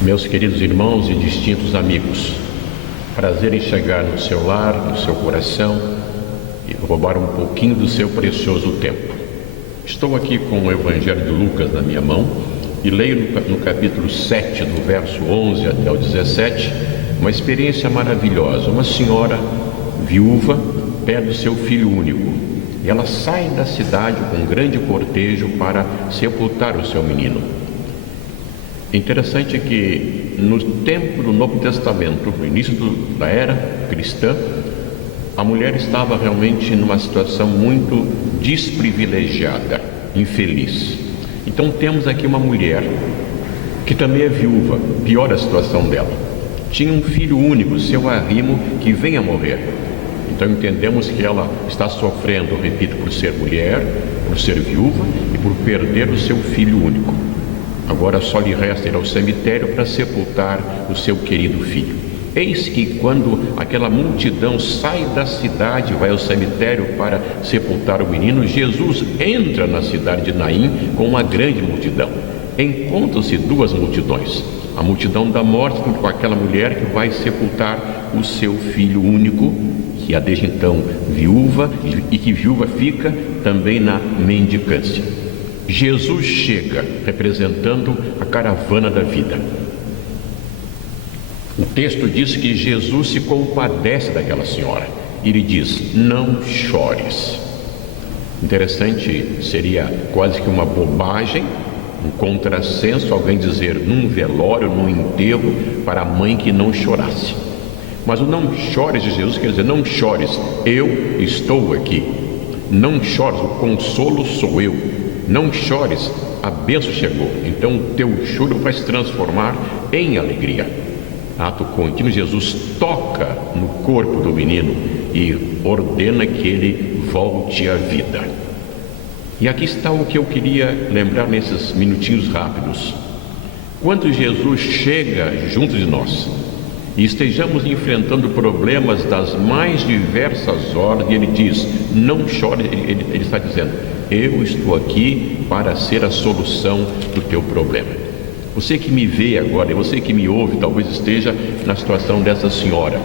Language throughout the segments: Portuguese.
Meus queridos irmãos e distintos amigos, prazer em chegar no seu lar, no seu coração e roubar um pouquinho do seu precioso tempo. Estou aqui com o Evangelho de Lucas na minha mão e leio no capítulo 7, do verso 11 até o 17, uma experiência maravilhosa. Uma senhora viúva perde o seu filho único e ela sai da cidade com um grande cortejo para sepultar o seu menino. Interessante que no tempo do Novo Testamento, no início da era cristã, a mulher estava realmente numa situação muito desprivilegiada, infeliz. Então temos aqui uma mulher que também é viúva, pior a situação dela. Tinha um filho único, seu arrimo, que vem a morrer. Então entendemos que ela está sofrendo, repito, por ser mulher, por ser viúva e por perder o seu filho único. Agora só lhe resta ir ao cemitério para sepultar o seu querido filho. Eis que quando aquela multidão sai da cidade e vai ao cemitério para sepultar o menino, Jesus entra na cidade de Naim com uma grande multidão. Encontram-se duas multidões. A multidão da morte com aquela mulher que vai sepultar o seu filho único, que é desde então viúva, e que viúva fica também na mendicância. Jesus chega representando a caravana da vida. O texto diz que Jesus se compadece daquela senhora. Ele diz: não chores. Interessante, seria quase que uma bobagem, um contrassenso alguém dizer num velório, num enterro, para a mãe que não chorasse. Mas o não chores de Jesus quer dizer: não chores, eu estou aqui. Não chores, o consolo sou eu. Não chores, a bênção chegou. Então o teu choro vai se transformar em alegria. Ato contínuo, Jesus toca no corpo do menino e ordena que ele volte à vida. E aqui está o que eu queria lembrar nesses minutinhos rápidos. Quando Jesus chega junto de nós e estejamos enfrentando problemas das mais diversas ordens, ele diz: não chore. Ele está dizendo: eu estou aqui para ser a solução do teu problema. Você que me vê agora, você que me ouve, talvez esteja na situação dessa senhora,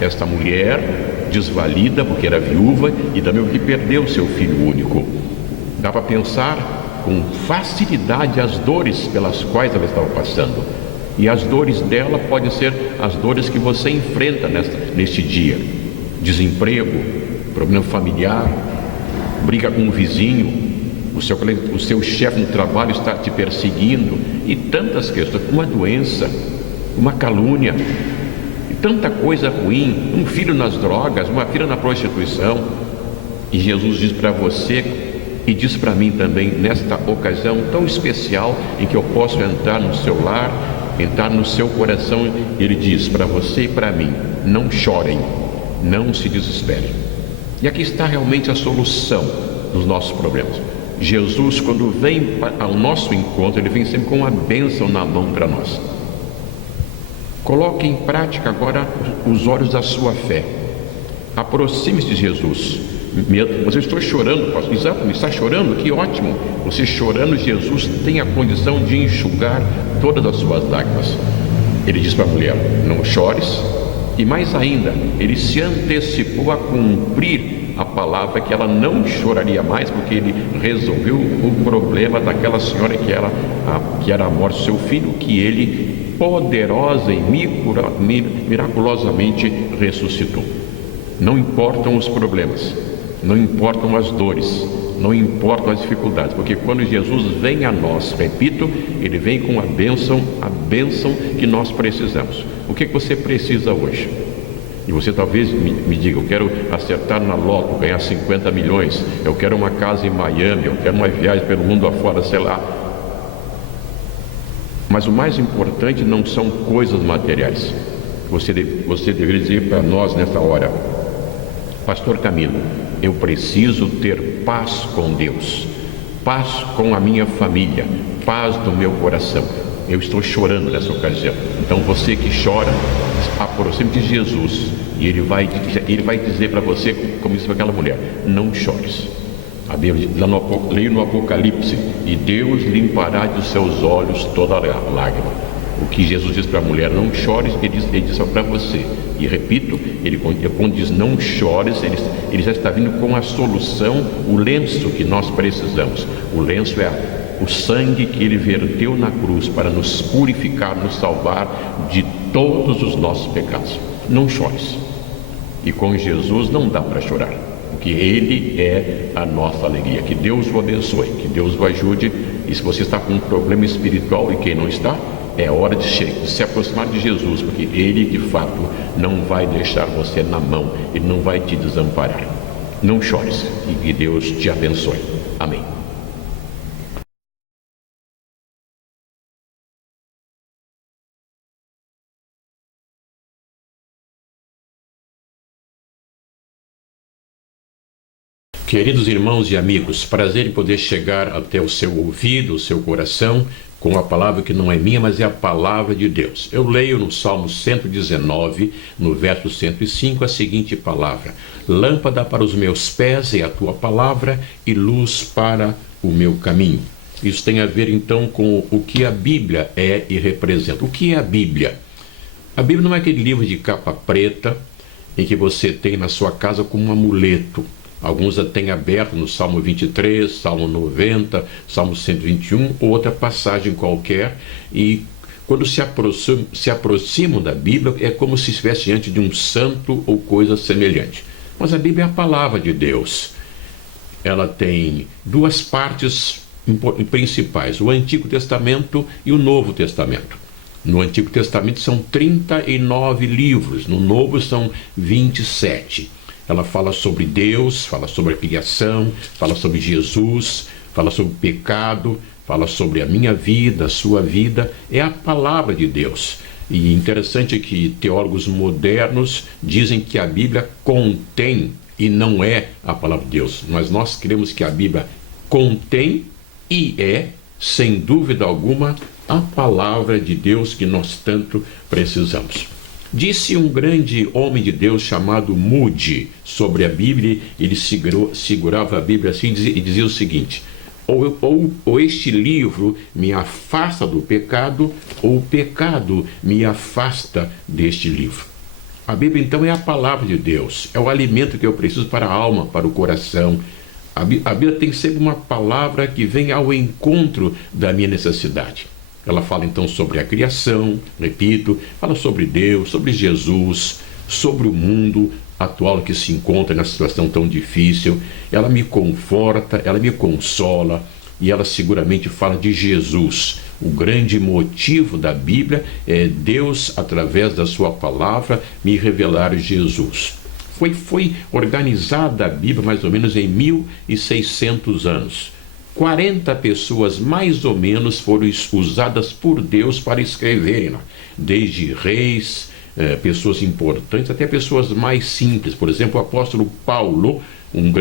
esta mulher desvalida porque era viúva e também que perdeu seu filho único. Dá para pensar com facilidade as dores pelas quais ela estava passando. E as dores dela podem ser as dores que você enfrenta neste dia: desemprego, problema familiar, briga com o vizinho, o seu chefe no trabalho está te perseguindo, e tantas questões, uma doença, uma calúnia, e tanta coisa ruim, um filho nas drogas, uma filha na prostituição. E Jesus diz para você e diz para mim também, nesta ocasião tão especial em que eu posso entrar no seu lar, entrar no seu coração, ele diz para você e para mim: não chorem, não se desesperem. E aqui está realmente a solução dos nossos problemas. Jesus, quando vem ao nosso encontro, ele vem sempre com uma bênção na mão para nós. Coloque em prática agora os olhos da sua fé. Aproxime-se de Jesus. Mas eu estou chorando, pastor. Exato, está chorando? Que ótimo. Você chorando, Jesus tem a condição de enxugar todas as suas lágrimas. Ele diz para a mulher: não chores. E mais ainda, ele se antecipou a cumprir a palavra que ela não choraria mais, porque ele resolveu o problema daquela senhora que era a morte do seu filho, que ele poderosa e miraculosamente ressuscitou. Não importam os problemas, não importam as dores, não importam as dificuldades, porque quando Jesus vem a nós, repito, ele vem com a bênção que nós precisamos. O que você precisa hoje? E você talvez me diga: eu quero acertar na loto, ganhar 50 milhões, eu quero uma casa em Miami, eu quero uma viagem pelo mundo afora, sei lá. Mas o mais importante não são coisas materiais. Você deveria dizer para nós nessa hora: pastor Camilo, eu preciso ter paz com Deus, paz com a minha família, paz no meu coração. Eu estou chorando nessa ocasião. Então você que chora, aproxime de Jesus e ele vai dizer para você, como disse para aquela mulher: não chores. A Bíblia diz, leio no Apocalipse: e Deus limpará dos seus olhos toda lágrima. O que Jesus diz para a mulher, não chores, ele diz para você. E repito, quando diz não chores, ele já está vindo com a solução, o lenço que nós precisamos. O lenço é o sangue que ele verteu na cruz para nos purificar, nos salvar de todos os nossos pecados. Não chores. E com Jesus não dá para chorar, porque ele é a nossa alegria. Que Deus o abençoe, que Deus o ajude. E se você está com um problema espiritual, e quem não está, é hora de se aproximar de Jesus, porque ele de fato não vai deixar você na mão, ele não vai te desamparar. Não chores e que Deus te abençoe. Amém. Queridos irmãos e amigos, prazer em poder chegar até o seu ouvido, o seu coração, com a palavra que não é minha, mas é a palavra de Deus. Eu leio no Salmo 119, no verso 105, a seguinte palavra: lâmpada para os meus pés é a tua palavra e luz para o meu caminho. Isso tem a ver então com o que a Bíblia é e representa. O que é a Bíblia? A Bíblia não é aquele livro de capa preta em que você tem na sua casa como um amuleto. Alguns a têm aberto no Salmo 23, Salmo 90, Salmo 121, ou outra passagem qualquer, e quando se aproximam da Bíblia, é como se estivesse diante de um santo ou coisa semelhante. Mas a Bíblia é a palavra de Deus. Ela tem duas partes principais, o Antigo Testamento e o Novo Testamento. No Antigo Testamento são 39 livros, no Novo são 27. Ela fala sobre Deus, fala sobre a criação, fala sobre Jesus, fala sobre o pecado, fala sobre a minha vida, a sua vida. É a palavra de Deus. E interessante que teólogos modernos dizem que a Bíblia contém e não é a palavra de Deus. Mas nós cremos que a Bíblia contém e é, sem dúvida alguma, a palavra de Deus que nós tanto precisamos. Disse um grande homem de Deus chamado Moody sobre a Bíblia. Ele segurava a Bíblia assim e dizia o seguinte: ou este livro me afasta do pecado, ou o pecado me afasta deste livro. A Bíblia então é a palavra de Deus, é o alimento que eu preciso para a alma, para o coração. A Bíblia tem sempre uma palavra que vem ao encontro da minha necessidade. Ela fala então sobre a criação, repito, fala sobre Deus, sobre Jesus, sobre o mundo atual que se encontra nessa situação tão difícil. Ela me conforta, ela me consola, e ela seguramente fala de Jesus. O grande motivo da Bíblia é Deus, através da sua palavra, me revelar Jesus. Foi organizada a Bíblia mais ou menos em 1600 anos. 40 pessoas, mais ou menos, foram usadas por Deus para escreverem, desde reis, pessoas importantes, até pessoas mais simples. Por exemplo, o apóstolo Paulo, um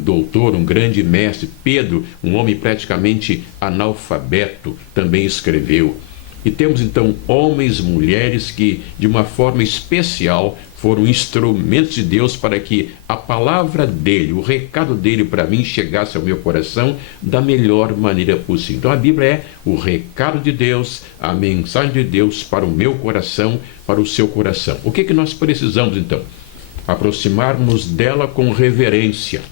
doutor, um grande mestre. Pedro, um homem praticamente analfabeto, também escreveu. E temos então homens, mulheres que, de uma forma especial, foram instrumentos de Deus para que a palavra dele, o recado dele para mim chegasse ao meu coração da melhor maneira possível. Então a Bíblia é o recado de Deus, a mensagem de Deus para o meu coração, para o seu coração. O que nós precisamos então? Aproximarmos dela com reverência,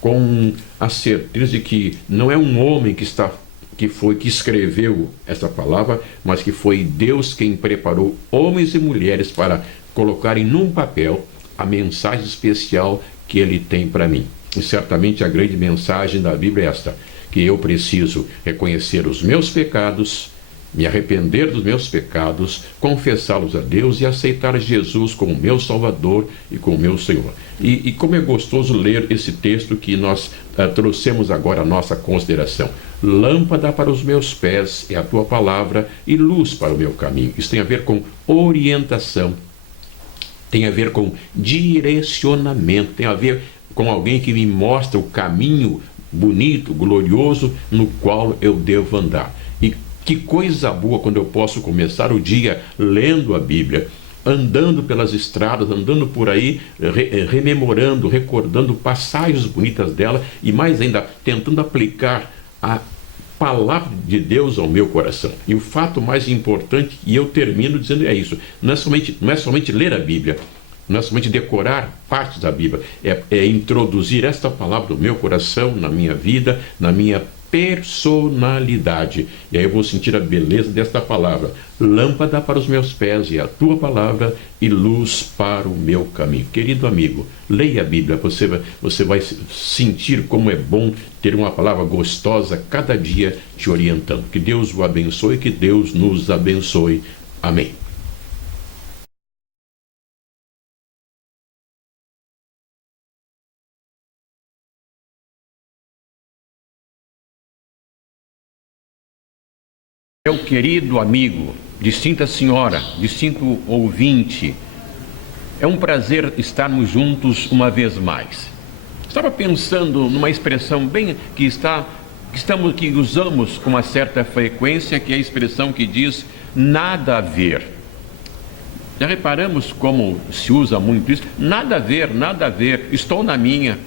com a certeza de que não é um homem que escreveu essa palavra, mas que foi Deus quem preparou homens e mulheres para colocarem num papel a mensagem especial que ele tem para mim. E certamente a grande mensagem da Bíblia é esta: que eu preciso reconhecer os meus pecados, me arrepender dos meus pecados, confessá-los a Deus e aceitar Jesus como meu Salvador e como meu Senhor. E como é gostoso ler esse texto que nós trouxemos agora à nossa consideração. Lâmpada para os meus pés é a tua palavra e luz para o meu caminho. Isso tem a ver com orientação, tem a ver com direcionamento, tem a ver com alguém que me mostra o caminho bonito, glorioso, no qual eu devo andar. E que coisa boa quando eu posso começar o dia lendo a Bíblia, andando pelas estradas, andando por aí, rememorando, recordando passagens bonitas dela, e mais ainda, tentando aplicar palavra de Deus ao meu coração. E o fato mais importante, e eu termino dizendo é isso, não é somente ler a Bíblia, não é somente decorar partes da Bíblia, é introduzir esta palavra no meu coração, na minha vida, na minha personalidade. E aí eu vou sentir a beleza desta palavra. Lâmpada para os meus pés e a tua palavra e luz para o meu caminho. Querido amigo, leia a Bíblia, você vai sentir como é bom ter uma palavra gostosa cada dia te orientando. Que Deus o abençoe, que Deus nos abençoe. Amém. Meu querido amigo, distinta senhora, distinto ouvinte, é um prazer estarmos juntos uma vez mais. Estava pensando numa expressão bem que usamos com uma certa frequência, que é a expressão que diz nada a ver. Já reparamos como se usa muito isso? Nada a ver, estou na minha,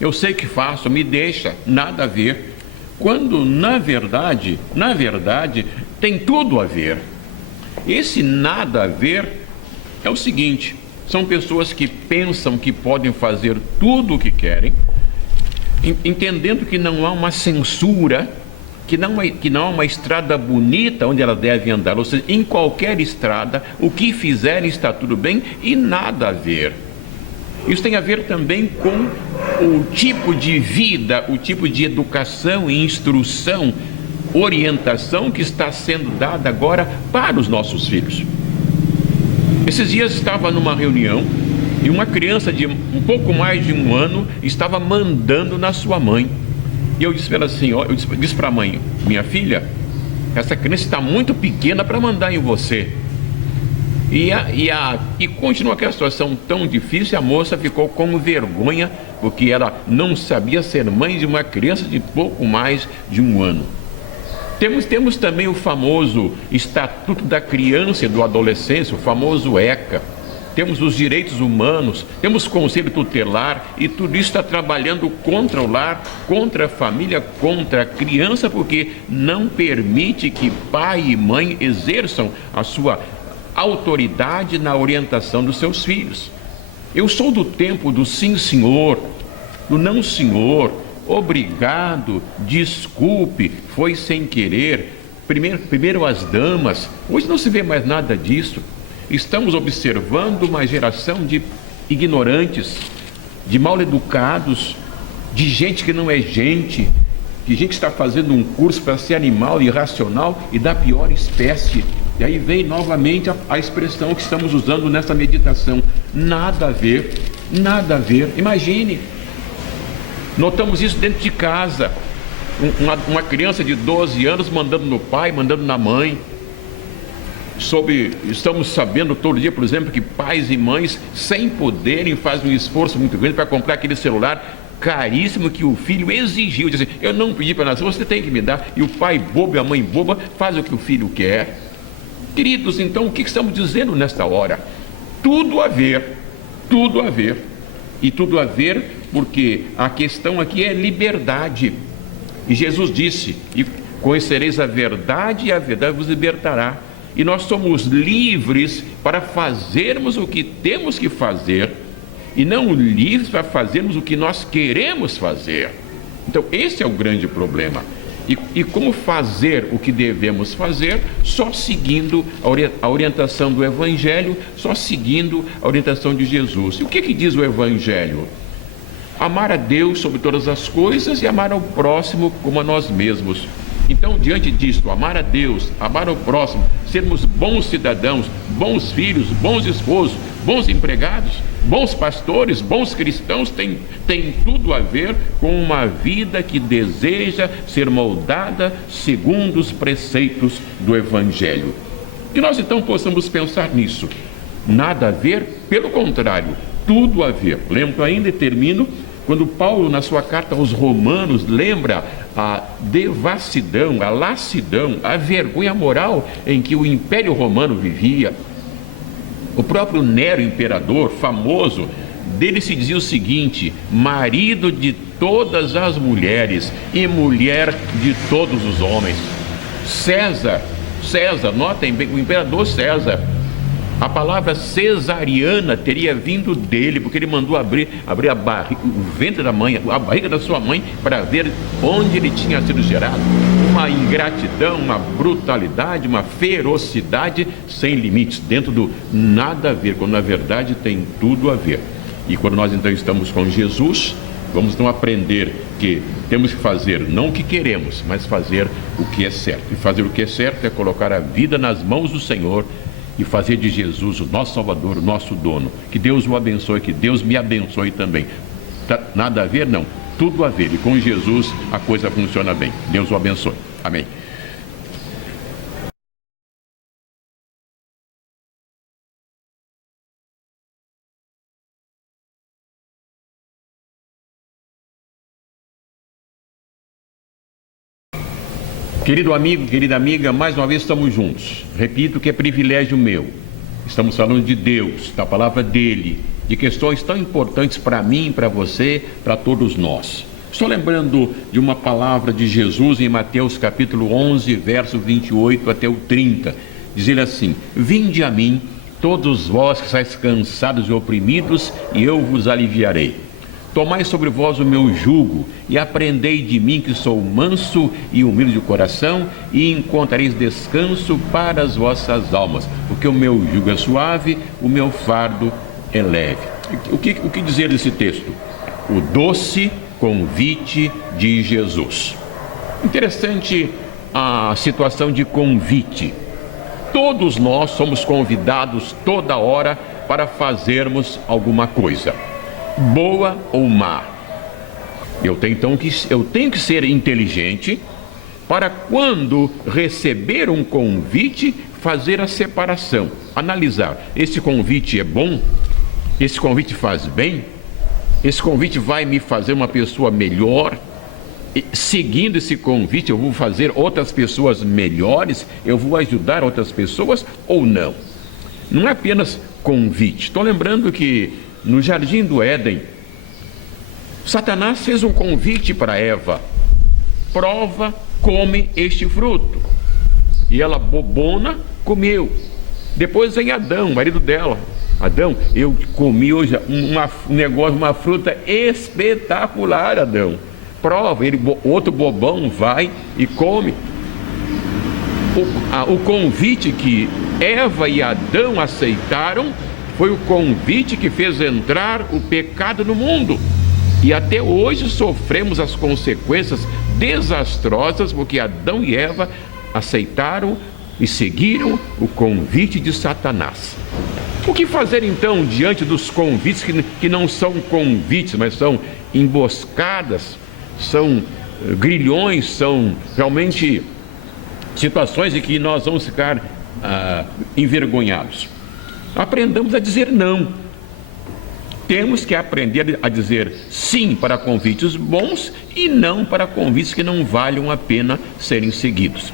eu sei que faço, me deixa, nada a ver. Quando na verdade, tem tudo a ver. Esse nada a ver é o seguinte: são pessoas que pensam que podem fazer tudo o que querem, entendendo que não há uma censura, que não há uma estrada bonita onde elas devem andar, ou seja, em qualquer estrada, o que fizerem está tudo bem e nada a ver. Isso tem a ver também com o tipo de vida, o tipo de educação e instrução, orientação que está sendo dada agora para os nossos filhos. Esses dias estava numa reunião e uma criança de um pouco mais de 1 ano estava mandando na sua mãe. E eu disse para ela assim, eu disse para a mãe: minha filha, essa criança está muito pequena para mandar em você. E continua aquela situação tão difícil. A moça ficou com vergonha, porque ela não sabia ser mãe de uma criança de pouco mais de 1 ano. Temos também o famoso Estatuto da Criança e do Adolescente, o famoso ECA. Temos os direitos humanos, temos conselho tutelar, e tudo isso está trabalhando contra o lar, contra a família, contra a criança, porque não permite que pai e mãe exerçam a sua autoridade na orientação dos seus filhos. Eu sou do tempo do sim senhor, do não senhor, obrigado, desculpe, foi sem querer, primeiro as damas. Hoje não se vê mais nada disso. Estamos observando uma geração de ignorantes, de mal educados, de gente que não é gente, de gente que está fazendo um curso para ser animal irracional e da pior espécie. E aí vem novamente a expressão que estamos usando nessa meditação: nada a ver, nada a ver. Imagine, notamos isso dentro de casa, uma criança de 12 anos mandando no pai, mandando na mãe. Estamos sabendo todo dia, por exemplo, que pais e mães, sem poderem, fazem um esforço muito grande para comprar aquele celular caríssimo que o filho exigiu. Diz assim: eu não pedi para nascer, você tem que me dar. E o pai bobo e a mãe boba faz o que o filho quer. Queridos, então o que estamos dizendo nesta hora? Tudo a ver, tudo a ver. E tudo a ver porque a questão aqui é liberdade. E Jesus disse: e conhecereis a verdade, e a verdade vos libertará. E nós somos livres para fazermos o que temos que fazer, e não livres para fazermos o que nós queremos fazer. Então esse é o grande problema. E como fazer o que devemos fazer? Só seguindo a orientação do Evangelho, só seguindo a orientação de Jesus. E o que diz o Evangelho? Amar a Deus sobre todas as coisas e amar ao próximo como a nós mesmos. Então, diante disto, amar a Deus, amar ao próximo, sermos bons cidadãos, bons filhos, bons esposos, bons empregados, bons pastores, bons cristãos, tem tudo a ver com uma vida que deseja ser moldada segundo os preceitos do Evangelho. Que nós então possamos pensar nisso. Nada a ver, pelo contrário, tudo a ver. Lembro ainda e termino, quando Paulo, na sua carta aos Romanos, lembra a devassidão, a lassidão, a vergonha moral em que o Império Romano vivia. O próprio Nero, imperador famoso, dele se dizia o seguinte: marido de todas as mulheres e mulher de todos os homens. César, notem bem, o imperador César, a palavra cesariana teria vindo dele, porque ele mandou abrir o ventre da mãe, a barriga da sua mãe, para ver onde ele tinha sido gerado. Uma ingratidão, uma brutalidade, uma ferocidade sem limites, dentro do nada a ver, quando na verdade tem tudo a ver. E quando nós então estamos com Jesus, vamos então aprender que temos que fazer não o que queremos, mas fazer o que é certo. E fazer o que é certo é colocar a vida nas mãos do Senhor e fazer de Jesus o nosso Salvador, o nosso dono. Que Deus o abençoe, que Deus me abençoe também. Nada a ver? Não. Tudo a ver. E com Jesus a coisa funciona bem. Deus o abençoe. Amém. Querido amigo, querida amiga, mais uma vez estamos juntos. Repito que é privilégio meu. Estamos falando de Deus, da palavra dele, de questões tão importantes para mim, para você, para todos nós. Estou lembrando de uma palavra de Jesus em Mateus capítulo 11, verso 28 até o 30. Diz ele assim: vinde a mim, todos vós que estáis cansados e oprimidos, e eu vos aliviarei. Tomai sobre vós o meu jugo e aprendei de mim, que sou manso e humilde de coração, e encontrareis descanso para as vossas almas, porque o meu jugo é suave, o meu fardo é leve. O que dizer desse texto? O doce convite de Jesus. Interessante a situação de convite. Todos nós somos convidados toda hora para fazermos alguma coisa, boa ou má. Eu tenho que ser inteligente para, quando receber um convite, fazer a separação, analisar: esse convite é bom? Esse convite faz bem? Esse convite vai me fazer uma pessoa melhor? E, seguindo esse convite, eu vou fazer outras pessoas melhores? Eu vou ajudar outras pessoas ou não? Não é apenas convite. Estou lembrando que no jardim do Éden, Satanás fez um convite para Eva: prova, come este fruto. E ela, bobona, comeu. Depois vem Adão, marido dela: Adão, eu comi hoje uma fruta espetacular, Adão. Prova. Outro bobão vai e come. O convite que Eva e Adão aceitaram foi o convite que fez entrar o pecado no mundo. E até hoje sofremos as consequências desastrosas, porque Adão e Eva aceitaram e seguiram o convite de Satanás. O que fazer então diante dos convites que não são convites, mas são emboscadas, são grilhões, são realmente situações em que nós vamos ficar envergonhados? Aprendamos a dizer não. Temos que aprender a dizer sim para convites bons e não para convites que não valham a pena serem seguidos.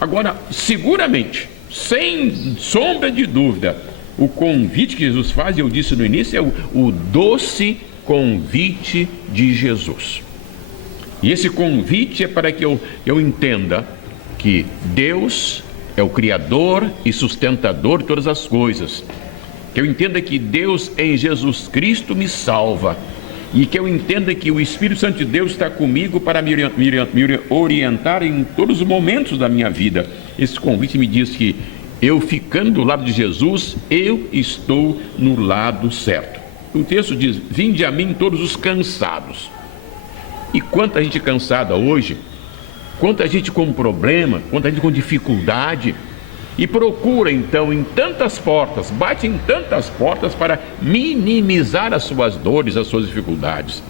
Agora, seguramente, sem sombra de dúvida, o convite que Jesus faz, eu disse no início, é o doce convite de Jesus. E esse convite é para que eu entenda que Deus é o Criador e sustentador de todas as coisas. Que eu entenda que Deus em Jesus Cristo me salva. E que eu entenda que o Espírito Santo de Deus está comigo para me orientar em todos os momentos da minha vida. Esse convite me diz que eu, ficando do lado de Jesus, eu estou no lado certo. O texto diz: vinde a mim todos os cansados. E quanta gente cansada hoje, quanta gente com problema, quanta gente com dificuldade, e procura então em tantas portas, bate em tantas portas para minimizar as suas dores, as suas dificuldades.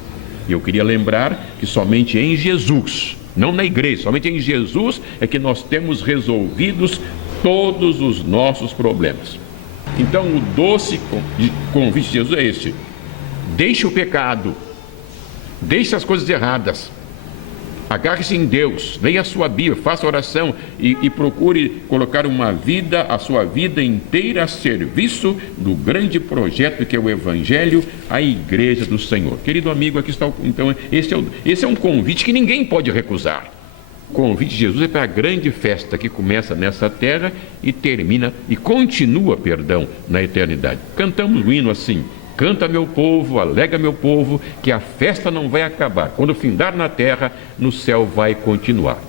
E eu queria lembrar que somente em Jesus, não na igreja, somente em Jesus é que nós temos resolvidos todos os nossos problemas. Então o doce convite de Jesus é este: deixe o pecado, deixe as coisas erradas, Agarre-se em Deus, leia a sua Bíblia, faça oração e procure colocar a sua vida inteira a serviço do grande projeto que é o Evangelho, a Igreja do Senhor. Querido amigo, aqui está, então, esse é um convite que ninguém pode recusar. O convite de Jesus é para a grande festa que começa nessa terra e continua, na eternidade. Cantamos o hino assim: canta meu povo, alega meu povo, que a festa não vai acabar. Quando findar na terra, no céu vai continuar.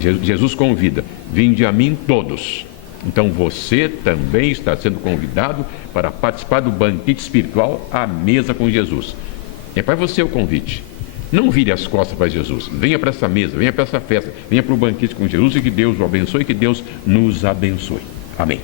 Jesus convida: vinde a mim todos. Então você também está sendo convidado para participar do banquete espiritual à mesa com Jesus. É para você o convite. Não vire as costas para Jesus. Venha para essa mesa, venha para essa festa, venha para o banquete com Jesus, e que Deus o abençoe e que Deus nos abençoe. Amém.